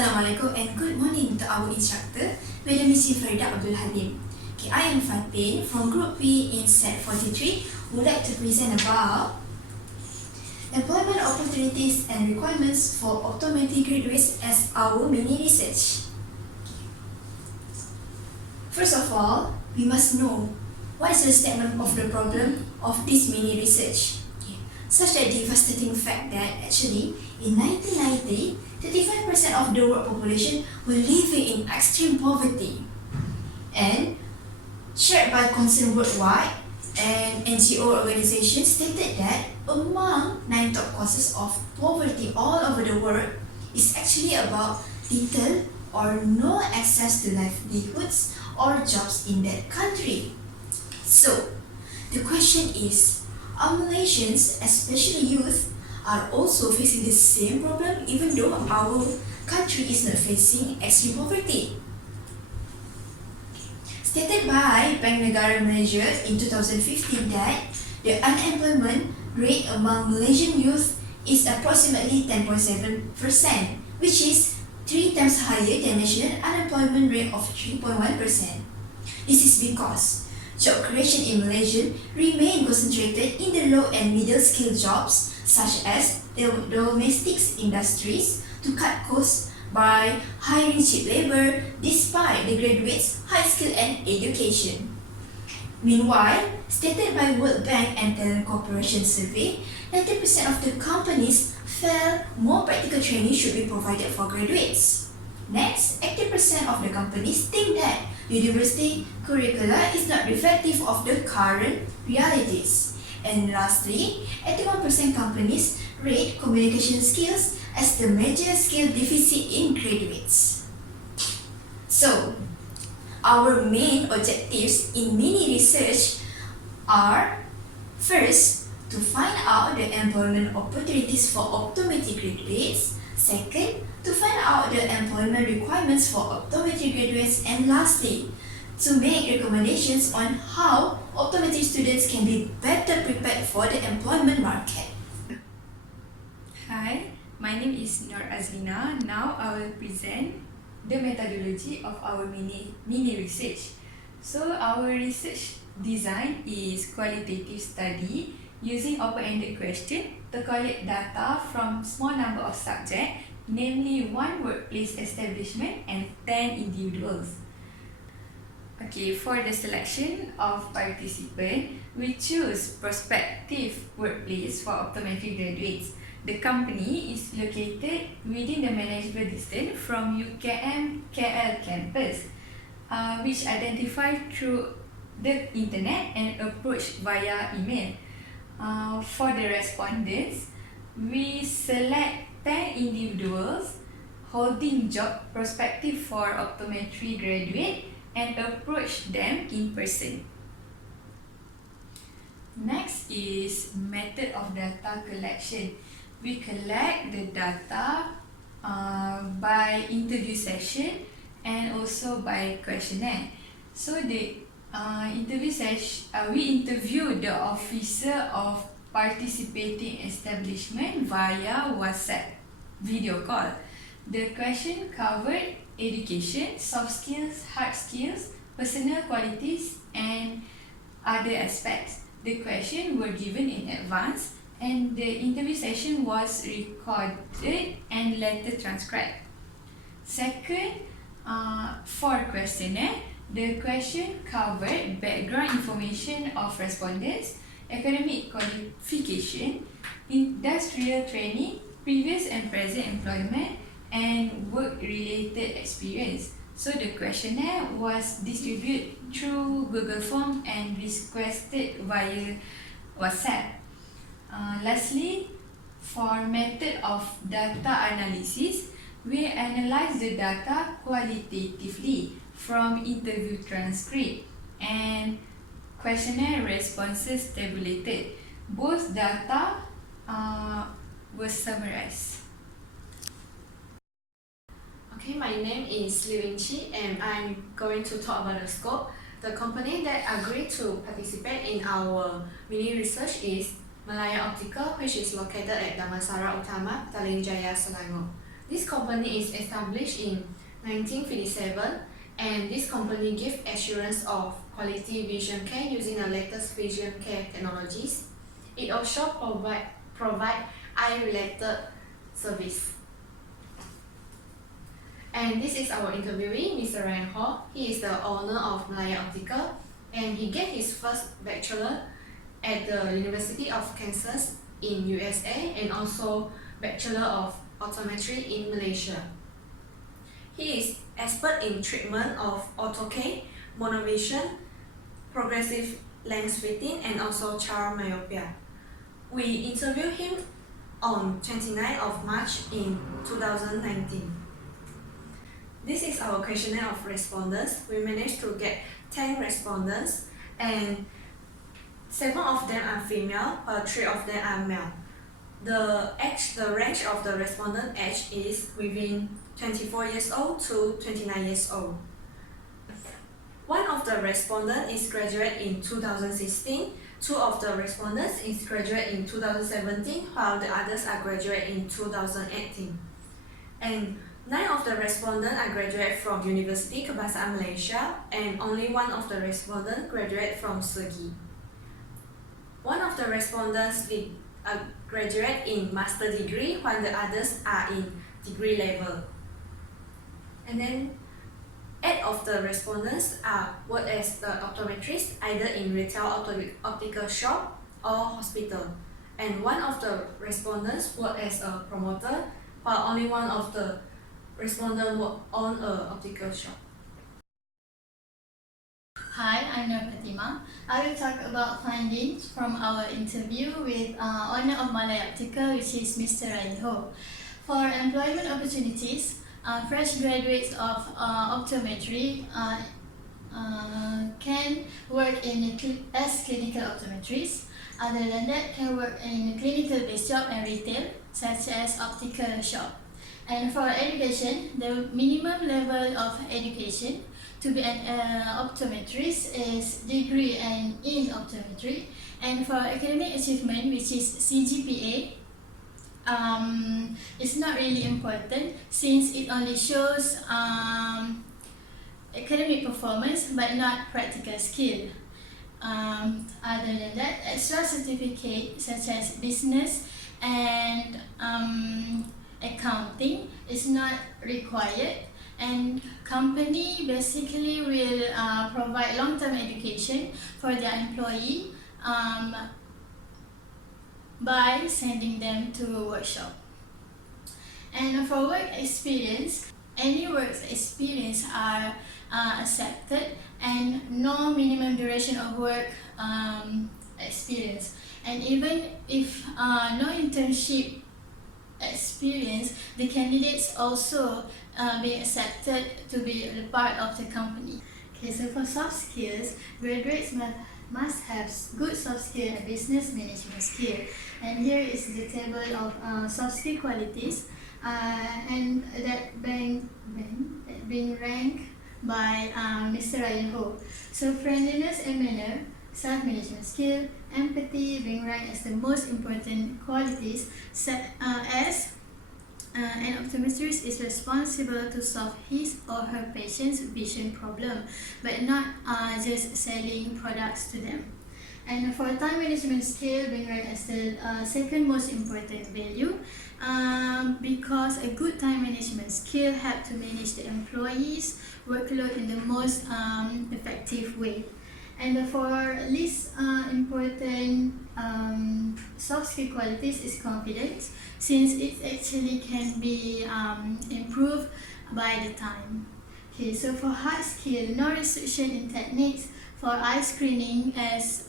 Assalamualaikum and good morning to our instructor, Madam Missy Farida Abdul Halim. Okay, I am Fatin from Group P in Set 43. Would like to present about employment opportunities and requirements for optometry graduates as our mini research. First of all, we must know what is the statement of the problem of this mini research. Such a devastating fact that actually in 1990, 35% of the world population were living in extreme poverty. And shared by Concern Worldwide and NGO organizations stated that among 9 top causes of poverty all over the world is actually about little or no access to livelihoods or jobs in that country. So, the question is, are Malaysians, especially youth, are also facing the same problem even though our country is not facing extreme poverty? Stated by Bank Negara Malaysia in 2015 that the unemployment rate among Malaysian youth is approximately 10.7%, which is 3 times higher than national unemployment rate of 3.1%. This is because job creation in Malaysia remain concentrated in the low and middle skill jobs such as the domestic industries to cut costs by hiring cheap labor despite the graduates' high skill and education. Meanwhile, stated by World Bank and Talent Corporation survey, 90% of the companies felt more practical training should be provided for graduates. Next, 80% of the companies think that university curricula is not reflective of the current realities. And lastly, 81% companies rate communication skills as the major skill deficit in graduates. So, our main objectives in mini research are: first, to find out the employment opportunities for optometry graduates; second, to find out the employment requirements for optometry graduates; and lastly, to make recommendations on how optometry students can be better prepared for the employment market. Hi, my name is Nur Azlina. Now I will present the methodology of our mini research. So our research design is qualitative study using open-ended question to collect data from small number of subjects, namely 1 workplace establishment and 10 individuals. Okay, for the selection of participants, we choose prospective workplace for optometry graduates. The company is located within the manageable distance from UKM KL campus, which identified through the internet and approached via email. For the respondents, we select 10 individuals holding job prospective for optometry graduate and approach them in person. Next is method of data collection. We collect the data by interview session and also by questionnaire. So the interview session, we interview the officer of participating establishment via WhatsApp video call. The question covered education, soft skills, hard skills, personal qualities, and other aspects. The questions were given in advance, and the interview session was recorded and later transcribed. Second, for questionnaire, the question covered background information of respondents, academic qualification, industrial training, previous and present employment, and work-related experience. So the questionnaire was distributed through Google Form and requested via WhatsApp. Lastly, for method of data analysis, we analyze the data qualitatively from interview transcript and questionnaire responses tabulated. Both data were summarized. Okay, my name is Liu Yingqi and I'm going to talk about the scope. The company that agreed to participate in our mini research is Malaya Optical, which is located at Damansara Utama, Petaling Jaya, Selangor. This company is established in 1957, and this company gives assurance of quality vision care using the latest vision care technologies. It also provide eye-related service. And this is our interviewee, Mr. Ryan Ho. He is the owner of Malaya Optical, and he get his first bachelor at the University of Kansas in USA, and also Bachelor of Optometry in Malaysia. He is expert in treatment of auto-K, monovision, progressive lens fitting, and also child myopia. We interviewed him on 29th of March in 2019. This is our questionnaire of respondents. We managed to get 10 respondents, and 7 of them are female, while 3 of them are male. The range of the respondent age is within 24 years old to 29 years old. One of the respondents is graduate in 2016, 2 of the respondents is graduate in 2017, while the others are graduate in 2018. And 9 of the respondents are graduate from University Kebangsaan Malaysia, and only 1 of the respondents graduate from Segi. One of the respondents did graduate in master degree, while the others are in degree level. And then 8 of the respondents are work as the optometrist, either in retail optical shop or hospital. And 1 of the respondents work as a promoter, while only 1 of the respondents work on an optical shop. Hi, I'm Nur Fatima. I will talk about findings from our interview with owner of Malaya Optical, which is Mr. Ryan Ho. For employment opportunities, fresh graduates of optometry can work as clinical optometrists. Other than that, can work in clinical-based job and retail, such as optical shop. And for education, the minimum level of education to be an optometrist is degree in optometry. And for academic achievement, which is CGPA, it's not really important since it only shows academic performance but not practical skill. Other than that, extra certificate such as business and accounting is not required, and company basically will provide long-term education for their employee by sending them to a workshop. And for work experience, any work experience are accepted, and no minimum duration of work experience. And even if no internship experience, the candidates also being accepted to be a part of the company. Okay, so for soft skills, graduates must have good soft skill and business management skill. And here is the table of soft skill qualities, and that being ranked by Mr. Ryan Ho. So friendliness and manner, self-management skill, empathy being ranked as the most important qualities, as an optometrist is responsible to solve his or her patient's vision problem, but not just selling products to them. And for time management skill being ranked as the second most important value, because a good time management skill helps to manage the employees' workload in the most effective way. And for least important soft skill qualities is confidence, since it actually can be improved by the time. Okay, so for hard skill, no restriction in techniques for eye screening, as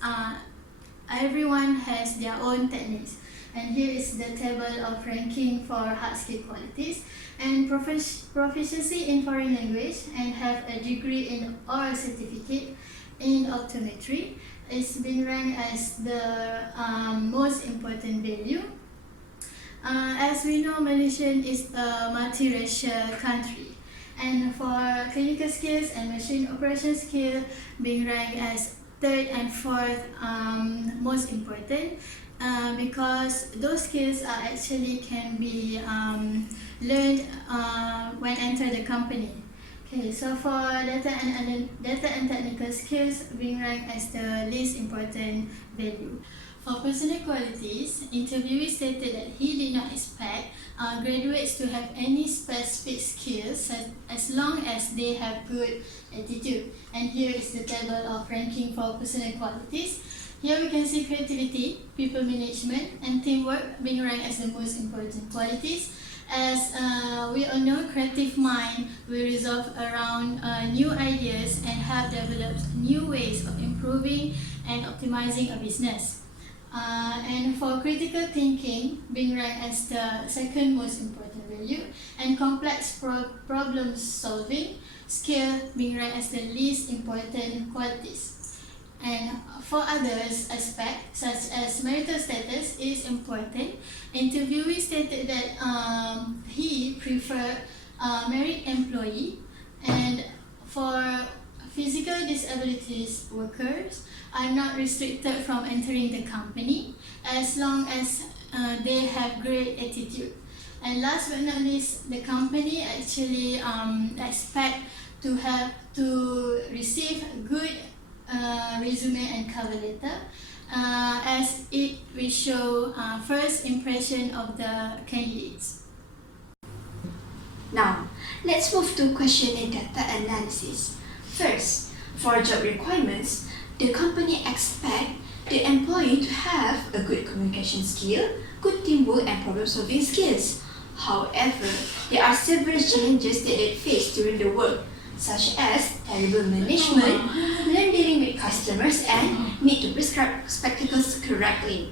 everyone has their own techniques. And here is the table of ranking for hard skill qualities. And proficiency in foreign language and have a degree in or certificate in optometry is being ranked as the most important value. As we know, Malaysia is a multiracial country. And for clinical skills and machine operation skill being ranked as third and fourth most important, because those skills are actually can be learned when enter the company. Okay, so for data and technical skills being ranked as the least important value. For personal qualities, interviewee stated that he did not expect graduates to have any specific skills as long as they have good attitude. And here is the table of ranking for personal qualities. Here we can see creativity, people management, and teamwork being ranked as the most important qualities. As we all know, creative mind will resolve around new ideas and have developed new ways of improving and optimizing a business. And for critical thinking, being ranked as the second most important value, and complex problem solving skill being ranked as the least important qualities. And for others aspects such as marital status is important. Interviewee stated that he preferred married employee, and for physical disabilities workers are not restricted from entering the company as long as they have great attitude. And last but not least, the company actually expect to receive good resume and cover letter as it will show first impression of the candidates. Now, let's move to question and data analysis. First, for job requirements, the company expects the employee to have a good communication skill, good teamwork and problem-solving skills. However, there are several challenges that they face during the work, such as terrible management, learn dealing with customers, and need to prescribe spectacles correctly.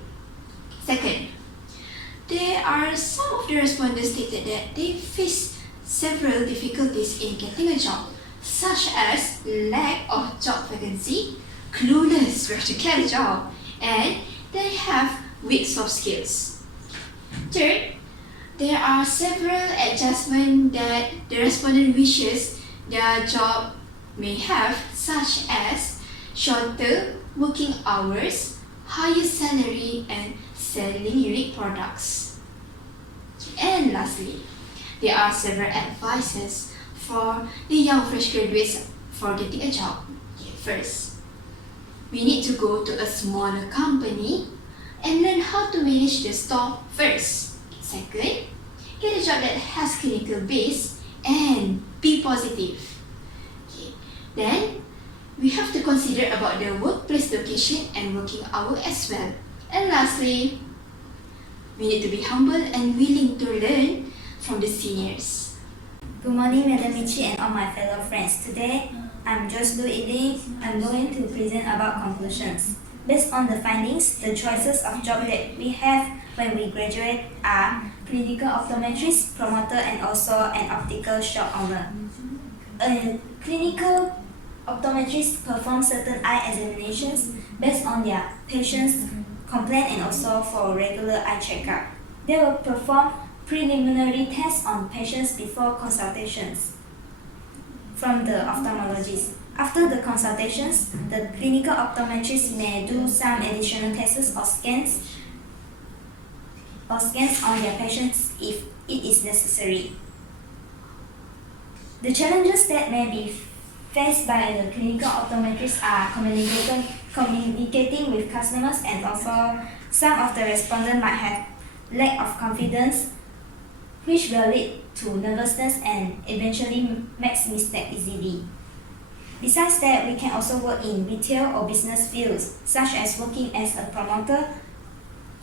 Second, there are some of the respondents stated that they face several difficulties in getting a job, such as lack of job vacancy, clueless where to get a job, and they have weak soft skills. Third, there are several adjustments that the respondent wishes their job may have, such as shorter working hours, higher salary, and selling unique products. And lastly, there are several advices for the young fresh graduates for getting a job. First, we need to go to a smaller company and learn how to manage the store first. Second, get a job that has clinical base and be positive. Then, we have to consider about the workplace location and working hour as well. And lastly, we need to be humble and willing to learn from the seniors. Good morning, Madam Michi and all my fellow friends. Today, I'm Joslu Ili. I'm going to present about conclusions. Based on the findings, the choices of job that we have when we graduate are clinical optometrist, promoter, and also an optical shop owner. A clinical optometrist performs certain eye examinations based on their patient's complaint and also for regular eye checkup. They will perform preliminary tests on patients before consultations from the ophthalmologist. After the consultations, the clinical optometrist may do some additional tests or scans on their patients if it is necessary. The challenges that may be faced by the clinical optometrists are communicating with customers, and also some of the respondents might have lack of confidence, which will lead to nervousness and eventually makes mistakes easily. Besides that, we can also work in retail or business fields, such as working as a promoter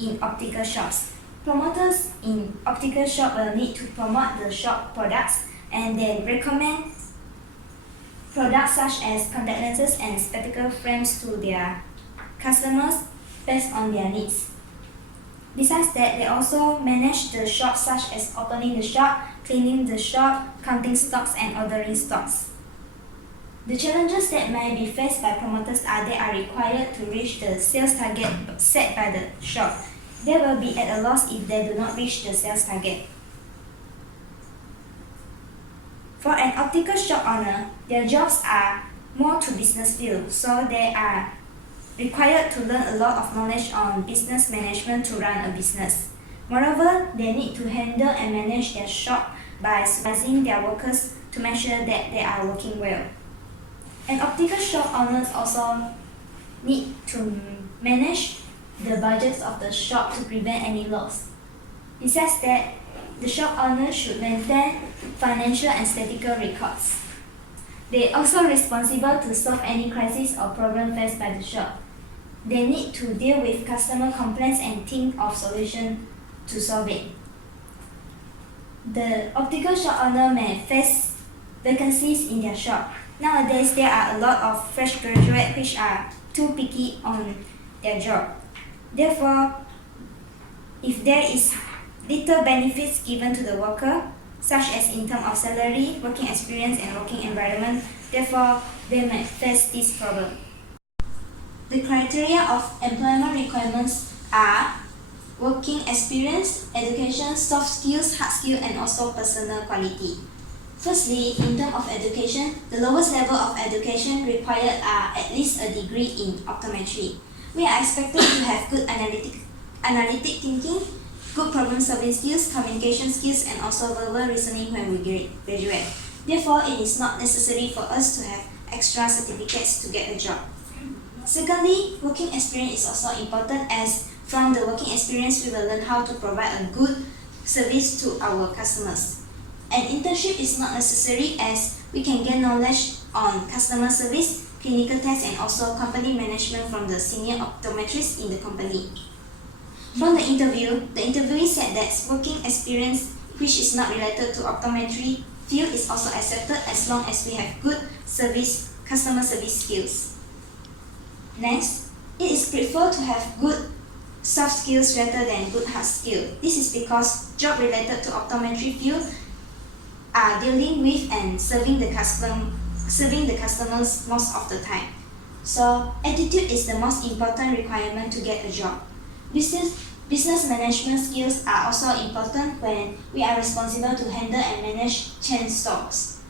in optical shops. Promoters in optical shop will need to promote the shop products and then recommend products such as contact lenses and spectacle frames to their customers based on their needs. Besides that, they also manage the shop, such as opening the shop, cleaning the shop, counting stocks, and ordering stocks. The challenges that may be faced by promoters are they are required to reach the sales target set by the shop. They will be at a loss if they do not reach the sales target. For an optical shop owner, their jobs are more to business field, so they are required to learn a lot of knowledge on business management to run a business. Moreover, they need to handle and manage their shop by supervising their workers to make sure that they are working well. And optical shop owners also need to manage the budgets of the shop to prevent any loss. Besides that, the shop owner should maintain financial and statistical records. They are also responsible to solve any crisis or problem faced by the shop. They need to deal with customer complaints and think of solutions to solve it. The optical shop owner may face vacancies in their shop. Nowadays, there are a lot of fresh graduates which are too picky on their job. Therefore, if there is little benefits given to the worker, such as in terms of salary, working experience, and working environment, therefore, they may face this problem. The criteria of employment requirements are working experience, education, soft skills, hard skills, and also personal quality. Firstly, in terms of education, the lowest level of education required are at least a degree in optometry. We are expected to have good analytic thinking, good problem-solving skills, communication skills, and also verbal reasoning when we graduate. Therefore, it is not necessary for us to have extra certificates to get a job. Secondly, working experience is also important, as from the working experience we will learn how to provide a good service to our customers. An internship is not necessary, as we can gain knowledge on customer service, clinical tests, and also company management from the senior optometrists in the company. From the interviewee said that working experience which is not related to optometry field is also accepted as long as we have good customer service skills. Next, it is preferred to have good soft skills rather than good hard skills. This is because jobs related to optometry field are dealing with and serving the customers most of the time. So, attitude is the most important requirement to get a job. Business management skills are also important when we are responsible to handle and manage chain stores.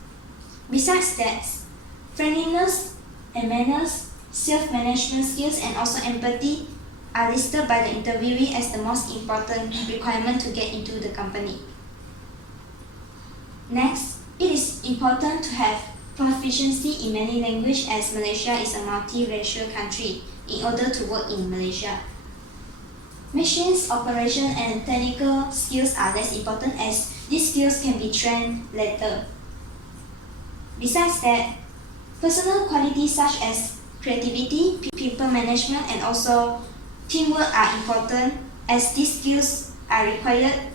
Besides that, friendliness and manners, self-management skills, and also empathy are listed by the interviewee as the most important requirement to get into the company. Next, it is important to have proficiency in many languages, as Malaysia is a multiracial country, in order to work in Malaysia. Machines operation and technical skills are less important, as these skills can be trained later. Besides that, personal qualities such as creativity, people management, and also teamwork are important, as these skills are required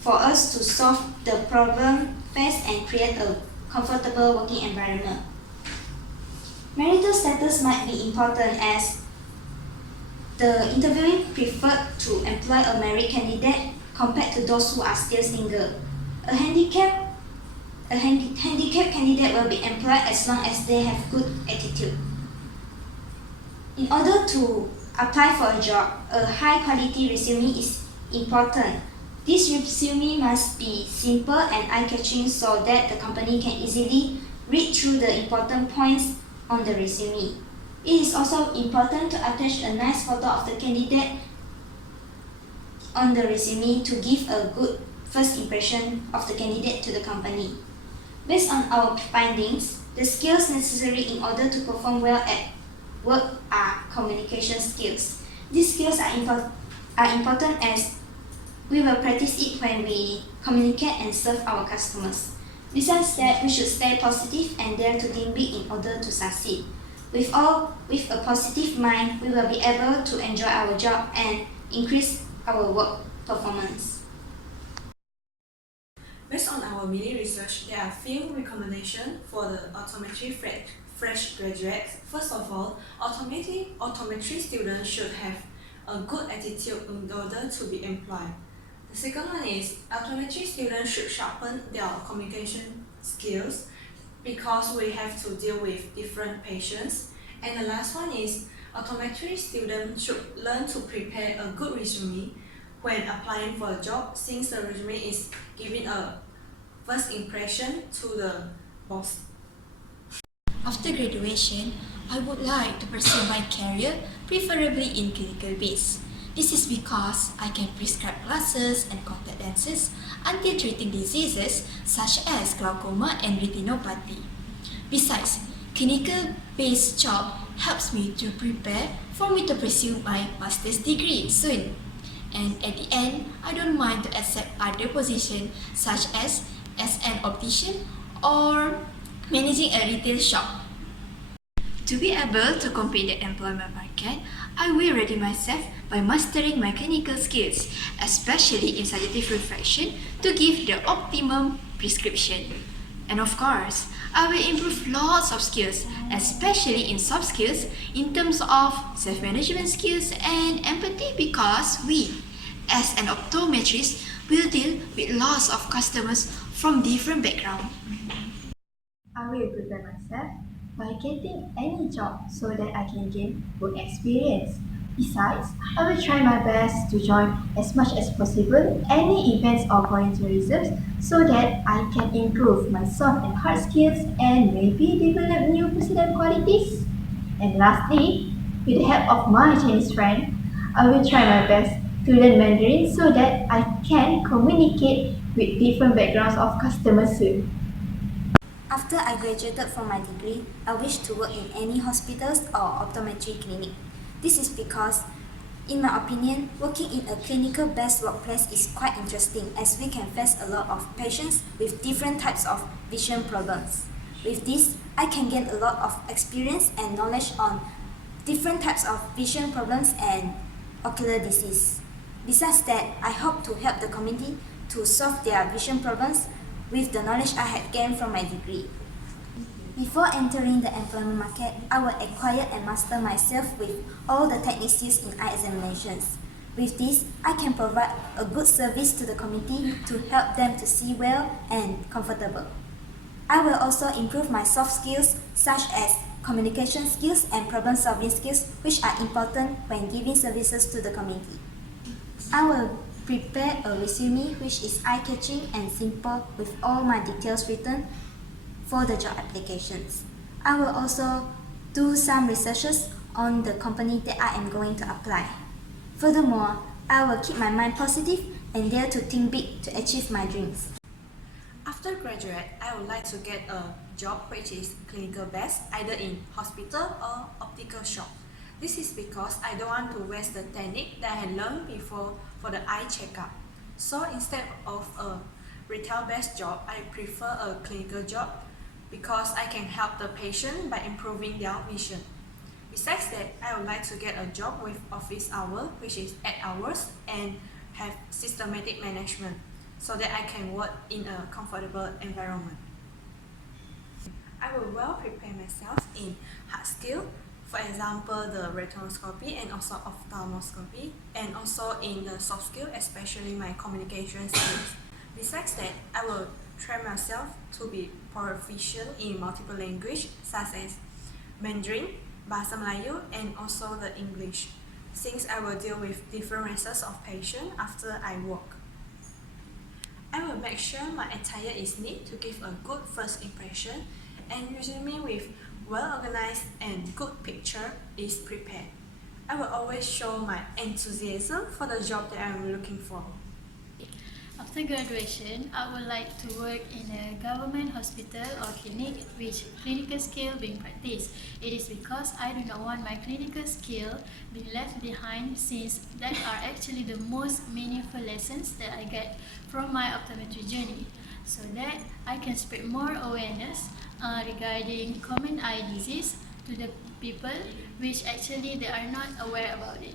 for us to solve the problem faced and create a comfortable working environment. Marital status might be important, as the interviewee preferred to employ a married candidate compared to those who are still single. A handicapped candidate will be employed as long as they have good attitude. In order to apply for a job, a high-quality resume is important. This resume must be simple and eye-catching so that the company can easily read through the important points on the resume. It is also important to attach a nice photo of the candidate on the resume to give a good first impression of the candidate to the company. Based on our findings, the skills necessary in order to perform well at work are communication skills. These skills are important, as we will practice it when we communicate and serve our customers. Besides that, we should stay positive and dare to think big in order to succeed. With a positive mind, we will be able to enjoy our job and increase our work performance. Based on our mini research, there are few recommendations for the optometry fresh graduates. First of all, optometry students should have a good attitude in order to be employed. The second one is optometry students should sharpen their communication skills, because we have to deal with different patients. And the last one is optometry students should learn to prepare a good resume when applying for a job, since the resume is giving a first impression to the boss. After graduation, I would like to pursue my career, preferably in clinical base. This is because I can prescribe glasses and contact lenses until treating diseases such as glaucoma and retinopathy. Besides, clinical-based job helps me to prepare for me to pursue my master's degree soon. And at the end, I don't mind to accept other positions such as an optician or managing a retail shop. To be able to compete in the employment market, I will ready myself by mastering my clinical skills, especially in sedative refraction, to give the optimum prescription. And of course, I will improve lots of skills, especially in soft skills in terms of self-management skills and empathy because we, as an optometrist, will deal with lots of customers from different backgrounds. I will prepare myself by getting any job so that I can gain work experience. Besides, I will try my best to join as much as possible any events or volunteerism so that I can improve my soft and hard skills and maybe develop new personal qualities. And lastly, with the help of my Chinese friend, I will try my best to learn Mandarin so that I can communicate with different backgrounds of customers soon. After I graduated from my degree, I wish to work in any hospitals or optometry clinic. This is because, in my opinion, working in a clinical-based workplace is quite interesting as we can face a lot of patients with different types of vision problems. With this, I can gain a lot of experience and knowledge on different types of vision problems and ocular disease. Besides that, I hope to help the community to solve their vision problems with the knowledge I had gained from my degree. Before entering the employment market, I will acquire and master myself with all the techniques used in eye examinations. With this, I can provide a good service to the community to help them to see well and comfortable. I will also improve my soft skills such as communication skills and problem-solving skills, which are important when giving services to the community. I will prepare a resume which is eye-catching and simple with all my details written for the job applications. I will also do some researches on the company that I am going to apply. Furthermore, I will keep my mind positive and dare to think big to achieve my dreams. After graduate, I would like to get a job which is clinical based, either in hospital or optical shop. This is because I don't want to waste the technique that I had learned before for the eye checkup. So instead of a retail based job, I prefer a clinical job because I can help the patient by improving their vision. Besides that, I would like to get a job with office hour, which is 8 hours, and have systematic management so that I can work in a comfortable environment. I will well prepare myself in hard skill, for example the retinoscopy and also ophthalmoscopy, and also in the soft skill, especially my communication skills. Besides that, I will train myself to be proficient in multiple language such as Mandarin, Bahasa Melayu, and also the English, since I will deal with different races of patients after I work. I will make sure my attire is neat to give a good first impression, and resume with well-organized and good picture is prepared. I will always show my enthusiasm for the job that I am looking for. After graduation, I would like to work in a government hospital or clinic with clinical skill being practiced. It is because I do not want my clinical skill being left behind, since that are actually the most meaningful lessons that I get from my optometry journey, so that I can spread more awareness regarding common eye disease to the people which actually they are not aware about it.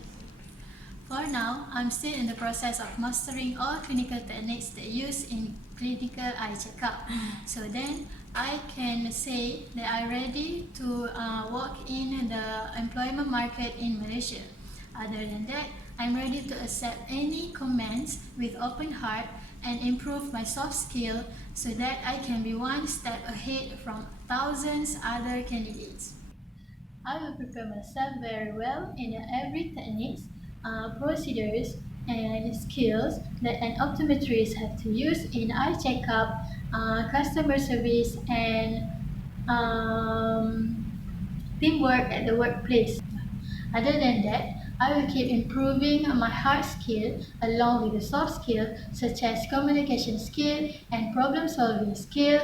For now, I'm still in the process of mastering all clinical techniques that used in clinical eye checkup. So then I can say that I'm ready to work in the employment market in Malaysia. Other than that, I'm ready to accept any comments with open heart and improve my soft skill so that I can be one step ahead from thousands other candidates. I will prepare myself very well in every techniques, procedures, and skills that an optometrist have to use in eye checkup, customer service, and teamwork at the workplace. Other than that, I will keep improving my hard skill along with the soft skill such as communication skill and problem solving skill,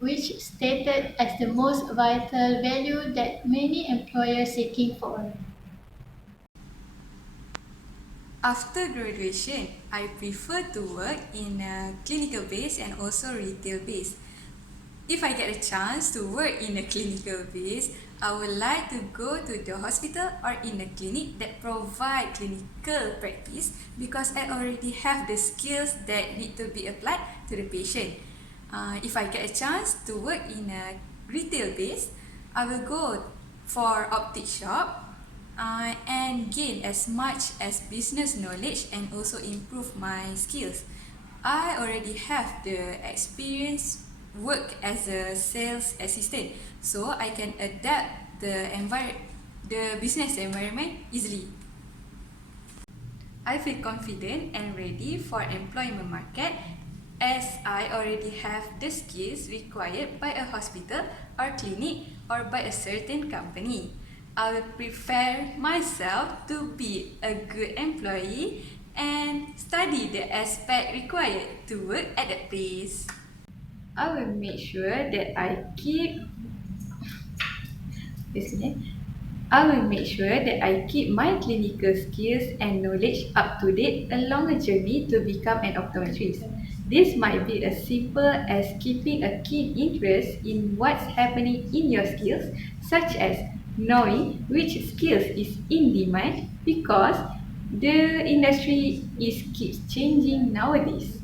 which stated as the most vital value that many employers seeking for. After graduation, I prefer to work in a clinical base and also retail base. If I get a chance to work in a clinical base, I would like to go to the hospital or in a clinic that provide clinical practice because I already have the skills that need to be applied to the patient. If I get a chance to work in a retail base, I will go for optic shop and gain as much as business knowledge and also improve my skills. I already have the experience work as a sales assistant, so I can adapt the business environment easily. I feel confident and ready for employment market as I already have the skills required by a hospital or clinic or by a certain company. I will prepare myself to be a good employee and study the aspect required to work at that place. I will make sure that I will make sure that I keep my clinical skills and knowledge up to date along the journey to become an optometrist. This might be as simple as keeping a keen interest in what's happening in your skills, such as knowing which skills is in demand because the industry is keeps changing nowadays.